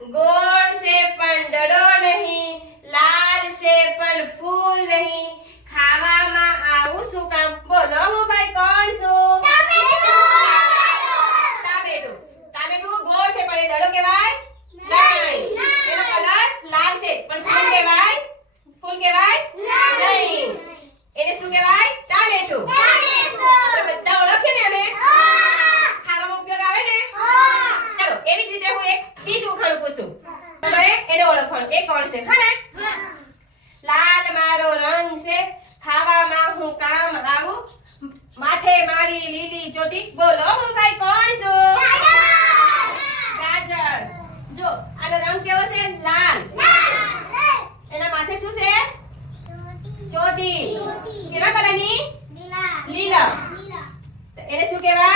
ગોળ છે પણ ડડો નહીં, લાલ છે પણ ફૂલ નહીં, ખાવામાં આવું શું કામ? બોલો હું ભાઈ કોણ છું? ટામેટું. ટામેટું ગોળ છે પણ એ ડડો કહેવાય નહીં. એનો કલર લાલ છે પણ ફૂલ કહેવાય? ફૂલ કહેવાય નહીં. એને શું કહેવાય? ટામેટું. આપણે બધા ઓળખીએ ને એને? ખાવામાં ઉપયોગ આવે ને? ચલો એવી જ રીતે હું એક બીજું ઉખાણું પૂછું. તમારે એને ઓળખવાનું. એ કોણ છે? હા ને? લાલ મારો રંગ છે, ખાવામાં હું કામ આવું, માથે મારી લીલી ચોટી, બોલો હું ભાઈ કોણ છું? ગાજર. જો આનો રંગ કેવો છે? લાલ. એના માથે શું છે? ચોટી. કેવા કલરની? લીલા. એને શું કહેવાય?